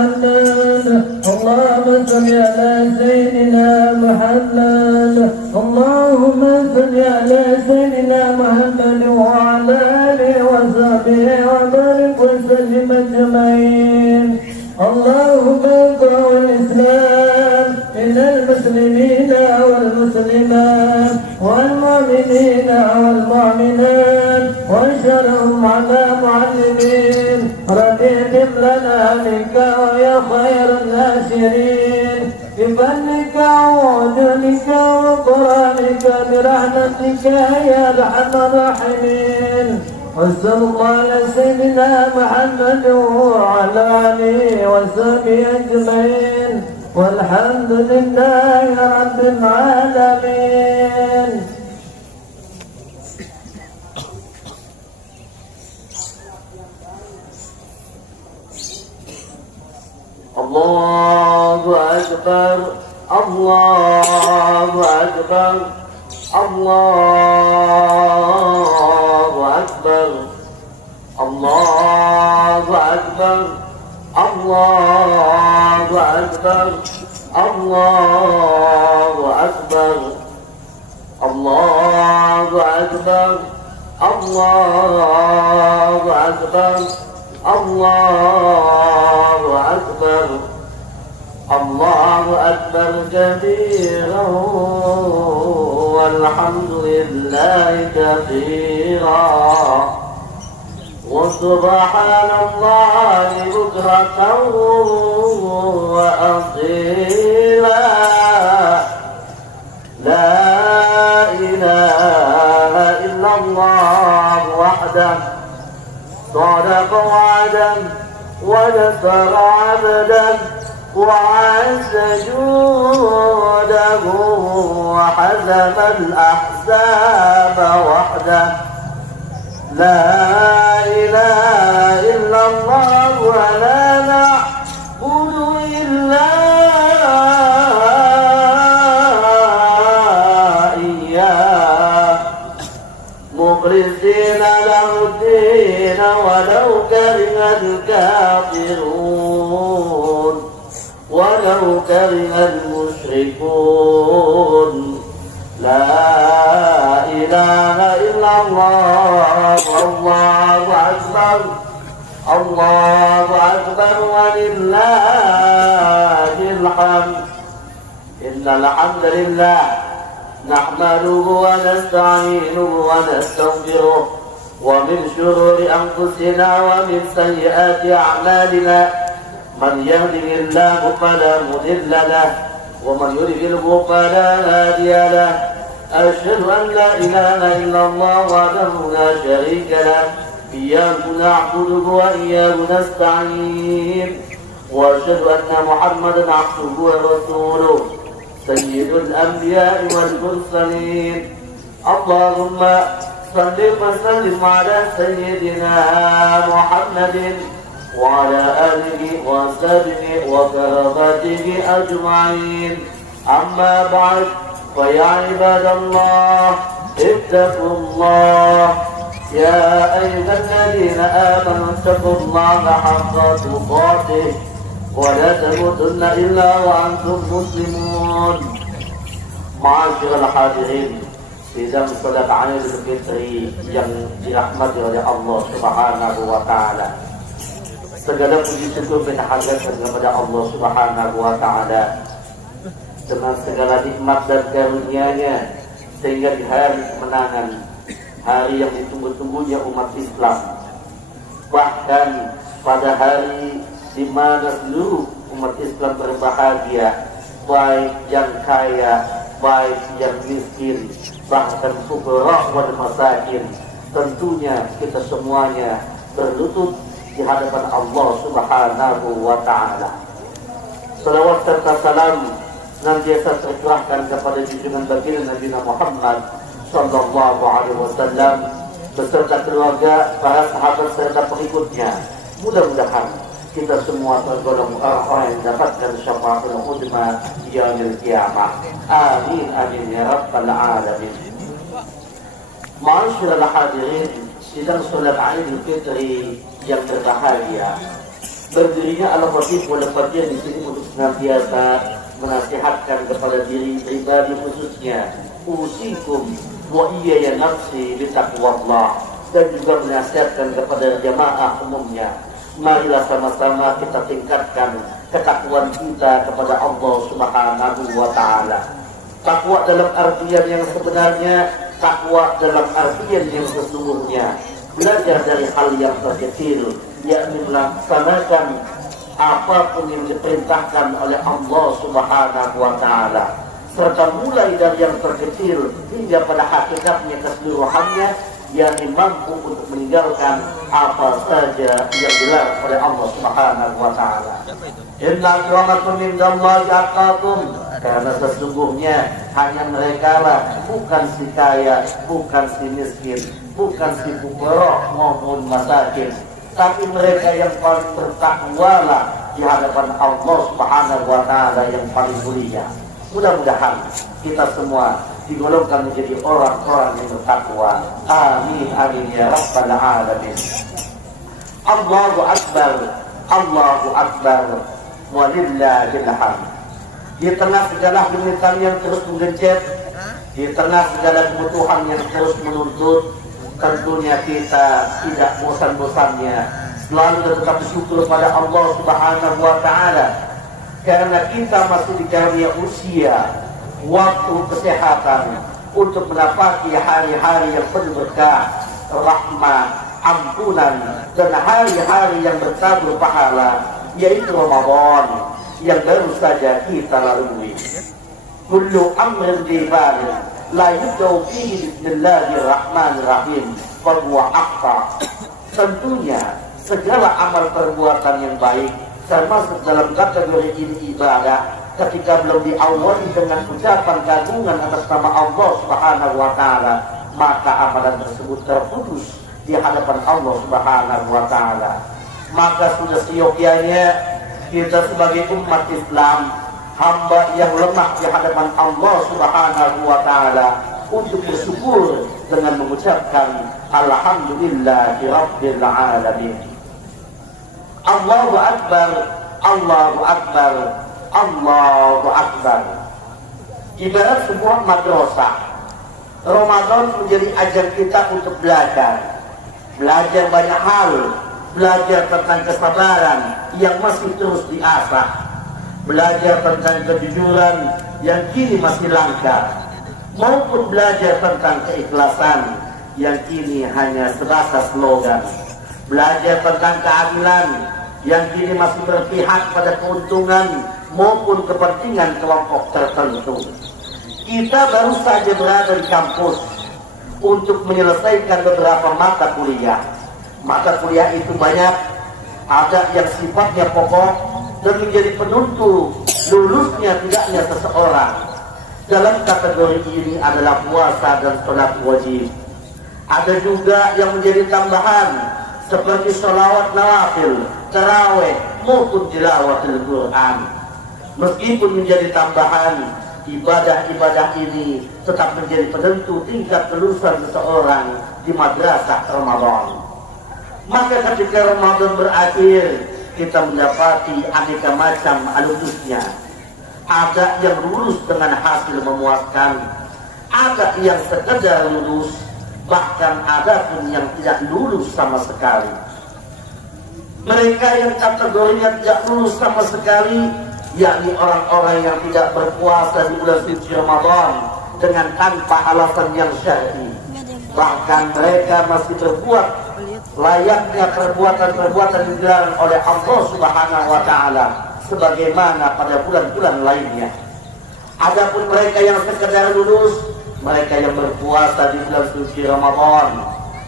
محمد اللهم صل على سيدنا محمد اللهم صل على سيدنا محمد وعلى آله وصحبه وبارك وسلم أجمعين اللهم انصر الإسلام من المسلمين والمسلمات والمؤمنين والمؤمنات وانشرهم على معلمين رديهم لنا منك ويا خير الناشرين بفضلك وجودك وقرانك برحمتك يا ارحم الراحمين وصلى الله على سيدنا محمد وعلى اله وصحبه اجمعين والحمد لله رب العالمين. الله أكبر الله أكبر الله أكبر الله أكبر الله أكبر الله أكبر الله أكبر الله أكبر الله أكبر الله أكبر كبيرا والحمد لله كثيرا وسبحان الله بكرة وأصيلا لا إله إلا الله وحده صدق وعدا ونصر عبدا وعز جوده وحزم الأحزاب وحده لا إله إلا الله ولا نعبد إلا إياه مخلصين له الدين ولو كره الكافرون ولو كره المشركون لا إله إلا الله الله أكبر الله أكبر ولله الحمد إن الحمد لله نحمده ونستعينه ونستغفره ومن شرور أنفسنا ومن سيئات أعمالنا من يهده الله فلا مضل له ومن يضلله فلا هادي له أشهد أن لا إله إلا الله وحده لا شريك له إياه نعبد وإياه نستعين وأشهد أن محمدا عبده ورسوله سيد الأنبياء والمرسلين اللهم صل وسلم على سيدنا محمد وعلى آله وصحبه وكرامته أجمعين أما بعد فيا عباد الله اتقوا الله يا أيها الذين آمنوا اتقوا الله حق تقاته ولا تموتن إلا وأنتم مسلمون. معاشر الحاضرين, sidang salat Idul Fitri yang dirahmati oleh Allah Subhanahu wa taala. Segala puji syukur kita haturkan kepada Allah Subhanahu wa taala dengan segala nikmat dan karunia-Nya sehingga di hari kemenangan, hari yang ditunggu-tunggunya umat Islam, bahkan pada hari di mana seluruh umat Islam berbahagia, baik yang kaya, baik yang miskin, bahkan fuqara wal masakin, tentunya kita semuanya berlutut di hadapan Allah Subhanahu wa taala. Salawat serta salam senantiasa tercurahkan kepada junjungan baginda Nabi Muhammad sallallahu alaihi wasallam beserta keluarga, para sahabat serta pengikutnya. Mudah-mudahan kita semua tergolong orang-orang yang mendapatkan syafaatul uzma di yaumil qiyamah. Amin amin ya rabbal alamin. Ma'asyiral hadirin, sidang salat Idul Fitri yang berbahagia. Berdirinya Al-Khatib Wal-Fajr di sini untuk senantiasa menasihatkan kepada diri pribadi khususnya, usikum wa iyaya nafsi bitaqwallah, dan juga menasihatkan kepada jamaah umumnya. Marilah sama-sama kita tingkatkan ketakwaan kita kepada Allah Subhanahu wa taala. Takwa dalam artian yang sebenarnya, takwa dalam artian yang sesungguhnya. Belajar dari hal yang terkecil, yakni melaksanakan apapun yang diperintahkan oleh Allah Subhanahu wa taala, serta mulai dari yang terkecil hingga pada hakikatnya keseluruhannya, yakni mampu untuk meninggalkan apa saja yang dilarang oleh Allah Subhanahu wa taala. Inna akramakum indallahi atqakum, karena sesungguhnya hanya mereka lah, bukan si kaya, bukan si miskin, bukan si fuqara maupun masakin, tapi mereka yang paling bertakwa lah di hadapan Allah Subhanahu wa taala yang paling mulia. Mudah-mudahan kita semua digolongkan menjadi orang-orang yang bertakwa. Amin amin ya rabbal alamin. Allahu akbar, Allahu akbar, walillahil hamd. Di tengah segala kesulitan yang terus menggencet, di tengah segala kebutuhan yang terus menuntut, tentunya kita tidak bosan-bosannya selalu tetap bersyukur pada Allah Subhanahu wa taala, karena kita masih dikarunia usia, waktu, kesehatan untuk menapaki hari-hari yang penuh berkah, rahmat, ampunan, dan hari-hari yang bertabur pahala, yaitu Ramadan yang baru saja kita lalui. Kullu amrin dibalik la yudau fihi bismillahirrahmanirrahim fa huwa aqta. Tentunya segala amal perbuatan yang baik termasuk dalam kategori ini ibadah, ketika belum diawali dengan ucapan kagungan atas nama Allah Subhanahu wa taala, maka amalan tersebut terputus di hadapan Allah Subhanahu wa taala. Maka sudah seyogyanya kita sebagai umat Islam, hamba yang lemah di hadapan Allah Subhanahu wa taala, untuk bersyukur dengan mengucapkan alhamdulillahi rabbil alamin. Allahu akbar, Allahu akbar, Allahu akbar. Ibarat sebuah madrasah, Ramadan menjadi ajang kita untuk belajar banyak hal, belajar tentang kesabaran yang masih terus diasah, belajar tentang kejujuran yang kini masih langka, maupun belajar tentang keikhlasan yang kini hanya sebatas slogan, belajar tentang keadilan yang kini masih berpihak pada keuntungan maupun kepentingan kelompok tertentu. Kita baru saja berada di kampus untuk menyelesaikan beberapa mata kuliah. Mata kuliah itu banyak, ada yang sifatnya pokok dan menjadi penentu lulusnya tidaknya seseorang. Dalam kategori ini adalah puasa dan sholat wajib. Ada juga yang menjadi tambahan seperti sholawat nawafil, taraweh maupun tilawatul Quran. Meskipun menjadi tambahan, ibadah-ibadah ini tetap menjadi penentu tingkat kelulusan seseorang di madrasah Ramadan. Maka ketika Ramadan berakhir, kita mendapati aneka macam alulusnya. Ada yang lulus dengan hasil memuaskan, ada yang sekedar lulus, bahkan ada pun yang tidak lulus sama sekali. Mereka yang kategorinya tidak lulus sama sekali, yakni orang-orang yang tidak berpuasa di bulan suci Ramadan dengan tanpa alasan yang syar'i. Bahkan mereka masih berbuat layaknya perbuatan-perbuatan yang dilarang oleh Allah Subhanahu wa taala sebagaimana pada bulan-bulan lainnya. Adapun mereka yang sekedar lulus, mereka yang berpuasa di bulan suci Ramadan,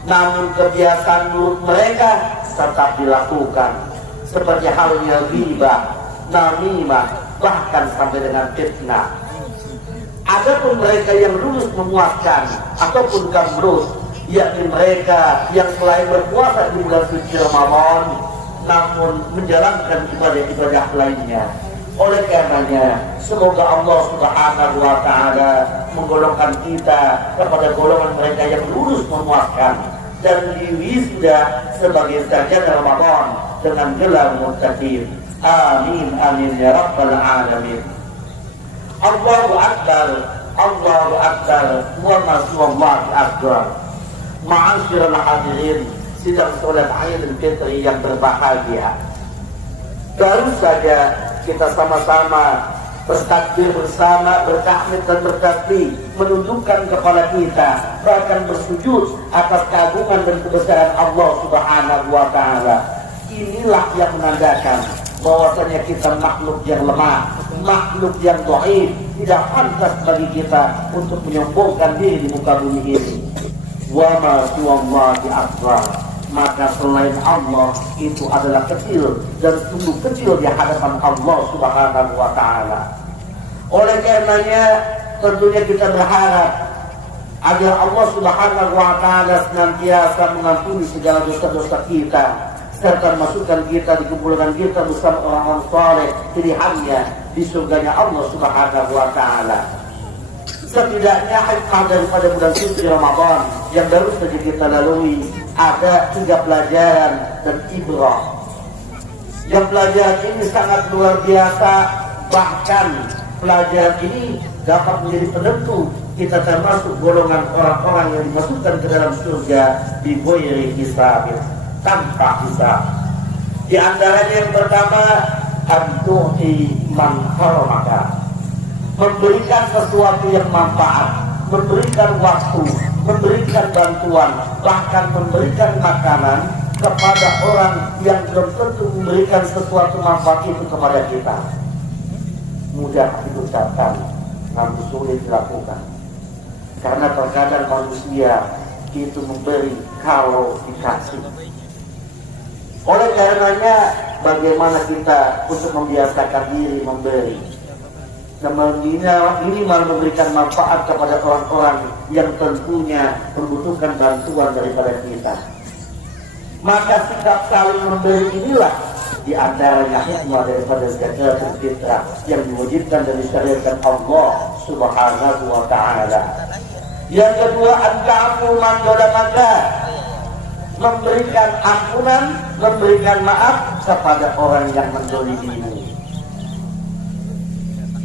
namun kebiasaan buruk mereka tetap dilakukan, seperti halnya riba, namimah, bahkan sampai dengan fitnah. Adapun mereka yang lulus memuaskan ataupun gambrus, yakni mereka yang selain berpuasa di bulan suci Ramadan, namun menjalankan ibadah-ibadah lainnya. Oleh karenanya, semoga Allah Subhanahu wa taala menggolongkan kita kepada golongan mereka yang lulus memuaskan dan diwisuda sebagai sarjana Ramadan dengan gelar muttaqin. Amin amin ya rabbal alamin. Allahu akbar, Allahu akbar, wa ma'asyiral akbar. Ma'asyiral hadirin sidang salat Idul Fitri yang berbahagia. Baru saja kita sama-sama bertakbir bersama, bertahmid dan bertasbih, menundukkan kepala kita, bahkan bersujud atas keagungan dan kebesaran Allah Subhanahu wa taala. Inilah yang menandakan bahwasanya kita makhluk yang lemah, makhluk yang dhaif, tidak pantas bagi kita untuk menyombongkan diri di muka bumi ini. Wa ma siwallahi akbar. Maka selain Allah itu adalah kecil dan sungguh kecil di hadapan Allah Subhanahu wa taala. Oleh karenanya tentunya kita berharap agar Allah Subhanahu wa taala senantiasa mengampuni segala dosa-dosa kita serta masukkan kita, dikumpulkan kita bersama orang-orang saleh pilihannya di surganya Allah Subhanahu wa taala. Setidaknya hikmah daripada bulan suci Ramadan yang baru saja kita lalui ada 3 pelajaran dan ibrah. Yang pelajaran ini sangat luar biasa, bahkan pelajaran ini dapat menjadi penentu kita termasuk golongan orang-orang yang dimasukkan ke dalam surga di ghairi hisab, tanpa hisab. Di antaranya yang pertama, antu'i man haramaka, memberikan sesuatu yang manfaat, memberikan waktu, memberikan bantuan, bahkan memberikan makanan kepada orang yang belum tentu memberikan sesuatu manfaat itu kepada kita. Mudah diucapkan, namun sulit dilakukan. Karena terkadang manusia itu memberi kalau dikasih. Oleh karenanya, bagaimana kita untuk membiasakan diri memberi? Minimal memberikan manfaat kepada orang-orang yang tentunya membutuhkan bantuan daripada kita. Maka sikap saling memberi inilah di antaranya hikmah daripada zakatul fitrah yang diwajibkan dan disyariatkan Allah Subhanahu wa taala. Yang kedua, an-ta'fu man zalamaka, memberikan ampunan, memberikan maaf kepada orang yang menzalimimu.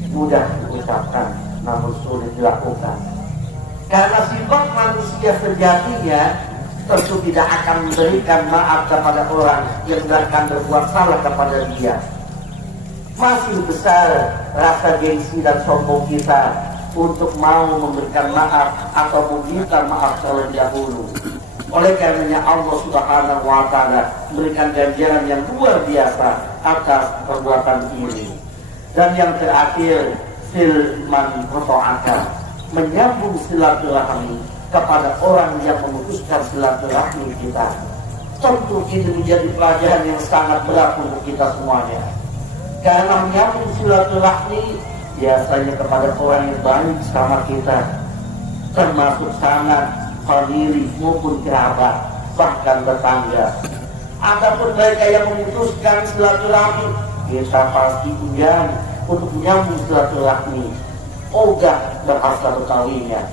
Mudah diucapkan, namun sulit dilakukan. Karena sifat manusia sejatinya tentu tidak akan memberikan maaf kepada orang yang akan berbuat salah kepada dia. Masih besar rasa gengsi dan sombong kita untuk mau memberikan maaf atau meminta maaf terlebih dahulu. Oleh karenanya Allah Subhanahu wa taala memberikan ganjaran yang luar biasa atas perbuatan ini. Dan yang terakhir, silman qata'aka, menyambung silaturahmi kepada orang yang memutuskan silaturahmi kita. Tentu ini menjadi pelajaran yang sangat berat untuk kita semuanya. Karena menyambung silaturahmi biasanya kepada orang yang baik sama kita, termasuk sanak, famili maupun kerabat, bahkan tetangga. Adapun mereka yang memutuskan silaturahmi, kita pasti enggan untuk menyambung silaturahmi, ogah berharta betawinya.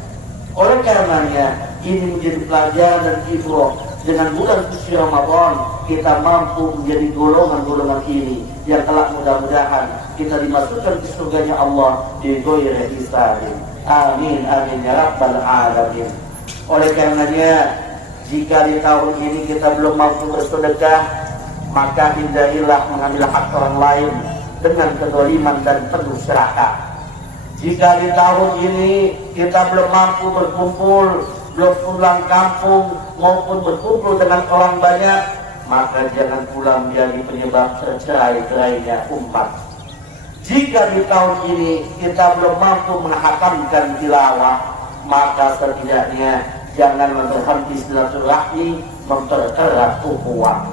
Oleh karenanya ini menjadi pelajaran dan ibrah. Dengan bulan suci Ramadan kita mampu menjadi golongan-golongan ini yang telah mudah-mudahan kita dimasukkan ke surganya Allah di ghairi hisab. Amin amin ya rabbal alamin. Oleh karenanya jika di tahun ini kita belum mampu bersedekah, maka hindarilah mengambil hak orang lain dengan kezaliman dan penuh serakah. Jika di tahun ini kita belum mampu berkumpul, belum pulang kampung maupun berkumpul dengan orang banyak, maka jangan pula menjadi penyebab tercerai-cerainya umat. Jika di tahun ini kita belum mampu menghatamkan tilawah, maka setidaknya jangan memberhenti silaturahmi, mempererat ukhuwah.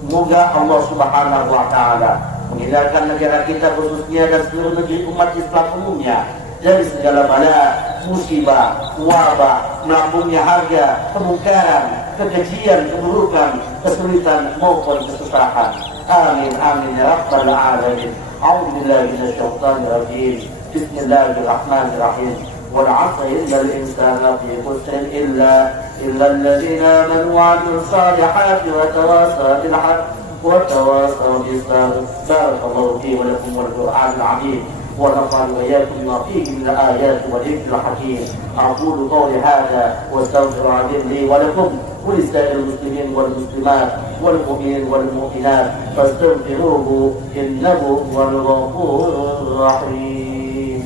Semoga Allah Subhanahu wa taala menghindarkan negara kita khususnya dan seluruh negeri umat Islam umumnya dari segala bala, musibah, wabah, melambungnya harga, kemungkaran, kekejian, keburukan, kesulitan maupun kesusahan. Amin amin ya rabbal alamin. A'udzubillahi minasyaitonir rajim. Bismillahirrahmanirrahim. Wal 'asri innal insana lafi khusr illa alladhina amanu wa 'amilus salihati wa tawasaw bil haqqi وتواصوا بالصبر. بارك الله فيه ولكم والقرآن العظيم ونفعني وإياكم بما فيه من الآيات والذكر الحكيم. أقول قولي هذا واستغفر العظيم لي ولكم ولسائر المسلمين والمسلمات والمؤمنين والمؤمنات فاستغفروه إنه هو الغفور الرحيم.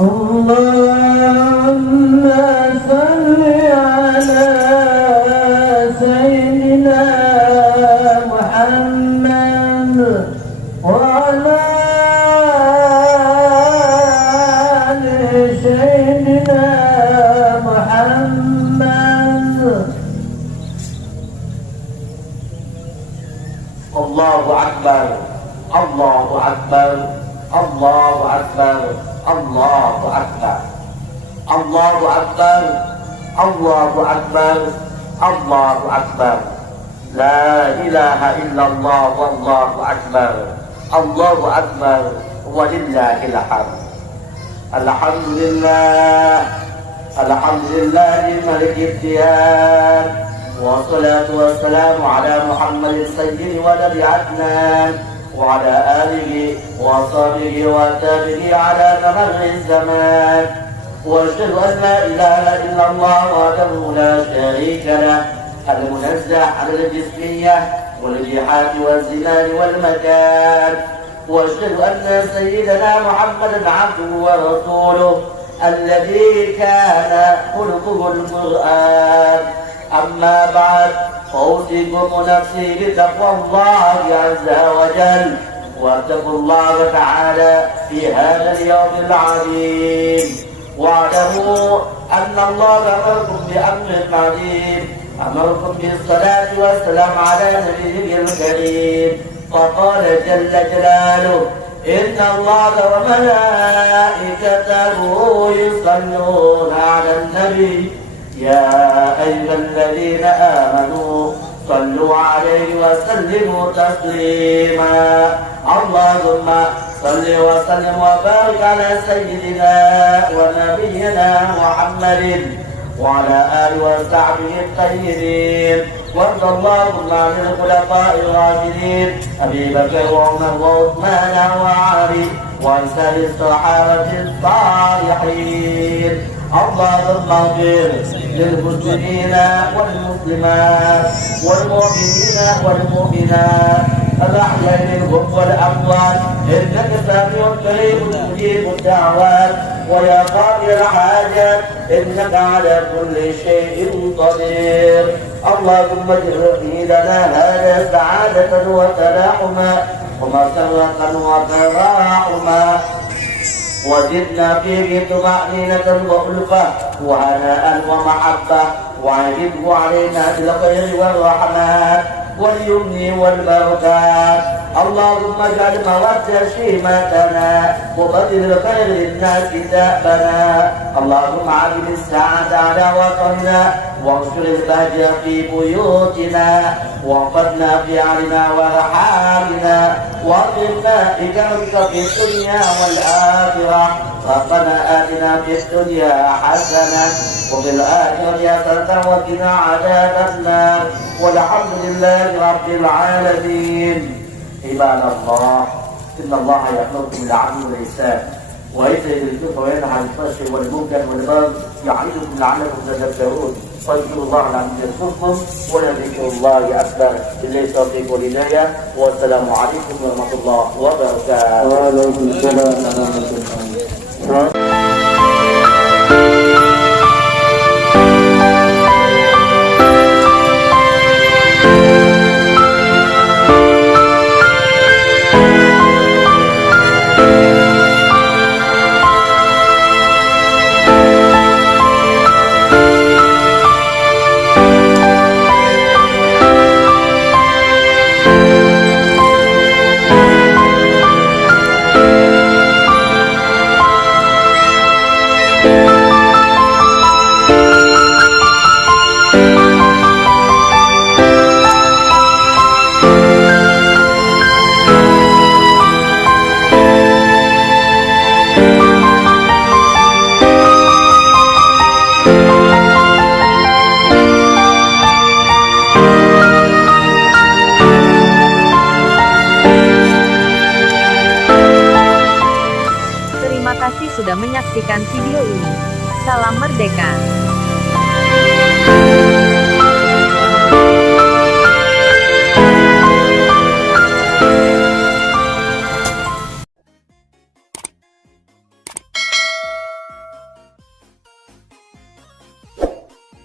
اللهم صل على سيدنا محمد وعلى آل سيدنا محمد. الله أكبر الله أكبر الله أكبر الله أكبر الله أكبر الله أكبر الله أكبر. لا إله إلا الله والله أكبر الله أكبر ولله الحمد. الحمد لله الحمد لله ملك الديان والصلاة والسلام على محمد سيد ولد عدنان وعلى آله وصحبه وتابعه على ممر الزمان. وأشهد أن لا إله إلا الله وحده لا شريك له المنزه عن الجسمية والجحات والزمان والمكان. وأشهد أن سيدنا محمدا عبده ورسوله الذي كان خلقه القرآن. أما بعد أوصيكم نفسي بتقوى الله عز وجل واتقوا الله تعالى في هذا اليوم العظيم. واعلموا أن الله أمركم بأمر عظيم أمركم بالصلاة والسلام على نبيه الكريم. فقال جل جلاله إن الله وملائكته يصلون على النبي يا أيها الذين آمنوا صلوا عليه وسلموا تسليما. اللهم صل وسلم وبارك على سيدنا ونبينا محمد وعلى آله وصحبه الطيبين. وارض اللهم عن الخلفاء الراشدين أبي بكر وعمر وعثمان وعلي وعن سائر الصحابة الصالحين. اللهم اغفر للمسلمين والمسلمات والمؤمنين والمؤمنات الأحياء منهم والأموات إنك سميع قريب مجيب الدعوات ويا قاضي الحاجات إنك على كل شيء قدير. اللهم اجعل لنا هذا سعادة وتلاحما ومسرة وتراحما وزدنا فيه طمأنينة وألفة وهناء ومحبة وعيده علينا بالخير والرحمات واليمن والبركات. اللهم اجعل مودة شيمتنا وبذل الخير للناس دأبنا. اللهم عجل الساعة على وطننا وانشر البهجة في بيوتنا واحفظنا في أعلنا ورحالنا واغفرنا بكرمك في الدنيا والآخرة. ربنا آتنا في الدنيا حسنة وفي الآخرة حسنة وقنا عذاب النار والحمد لله رب العالمين. عباد الله إن الله يأمركم بالعدل والإحسان وإيتاء ذي القربى وينهى عن الفحشاء والمنكر والبغي يعظكم لعلكم تذكرون. فاذكروا الله العظيم يذكركم ولذكر الله أكبر. بالله التوفيق والهداية والسلام عليكم ورحمة الله وبركاته. وعليكم السلام ورحمة الله. sudah menyaksikan video ini. Salam Merdeka!